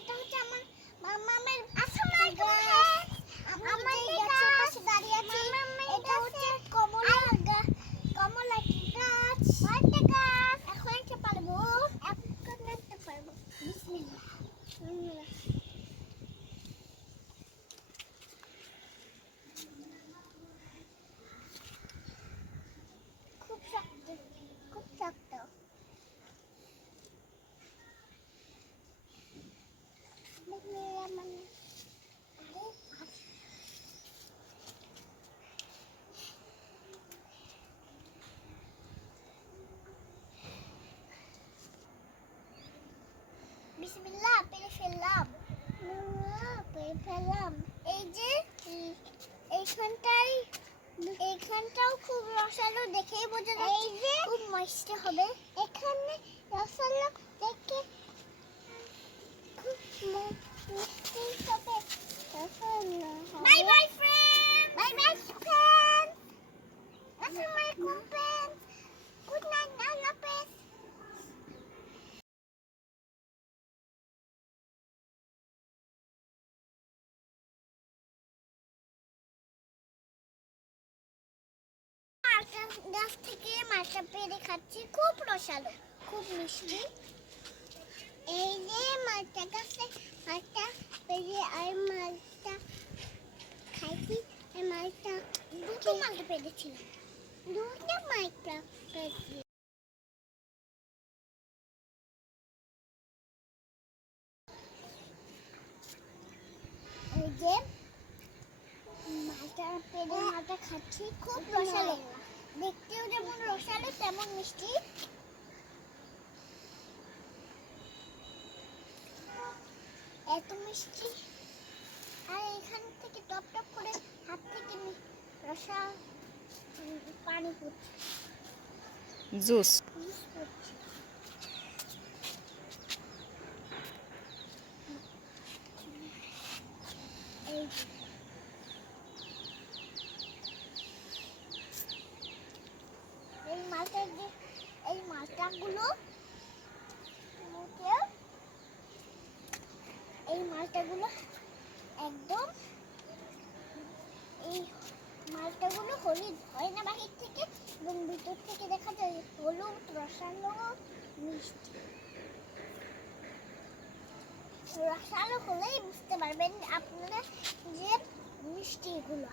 এটা হচ্ছে আমার মামার আসসালামু আলাইকুম। আমরা যে গাছের পাশে দাঁড়িয়ে আছি এটা হচ্ছে কমলা গাছ। একটা গাছ। এখন একটা পারবো। বিসমিল্লাহ। খুব শক্ত, খুব শক্ত। বিসমিল্লাহ পেরে ফেললাম। এই যে এইখানটাও খুব রসালো, দেখেই বোঝা যাচ্ছে খুব মিষ্টি হবে। এখানে রসালো দেখে খুব মিষ্টি হবে। Bye bye friend. Bye bye friend. আসসালামু আলাইকুম ফ্রেন্ড। গুড নাইট আল্লাহ হাফেজ। গাছ থেকে মালটা পেরে খাচ্ছি, খুব রসালো, খুব মিষ্টি। এই যে মালটা গাছে মালটা পেরে আর মালটা খাইছি। এই মালটা দুটো মালটা পেরেছিলাম, দুটো মালটা পেরেছি। এই যে মালটা পেরে মালটা খাচ্ছি, খুব রসালো, দেখতেও যেমন রসালো তেমন মিষ্টি। এত মিষ্টি, আর এখান থেকে টপ টপ করে হাত থেকে রসা পানি পড়ছে, জুস। এই মালটাগুলো একদম, এই মালটাগুলো হলুদ হয় না বাহির থেকে, এবং ভিতর থেকে দেখা যায় হলুদ রসালো মিষ্টি। রসালো হলেই বুঝতে পারবেন আপনারা যে মিষ্টি এগুলো।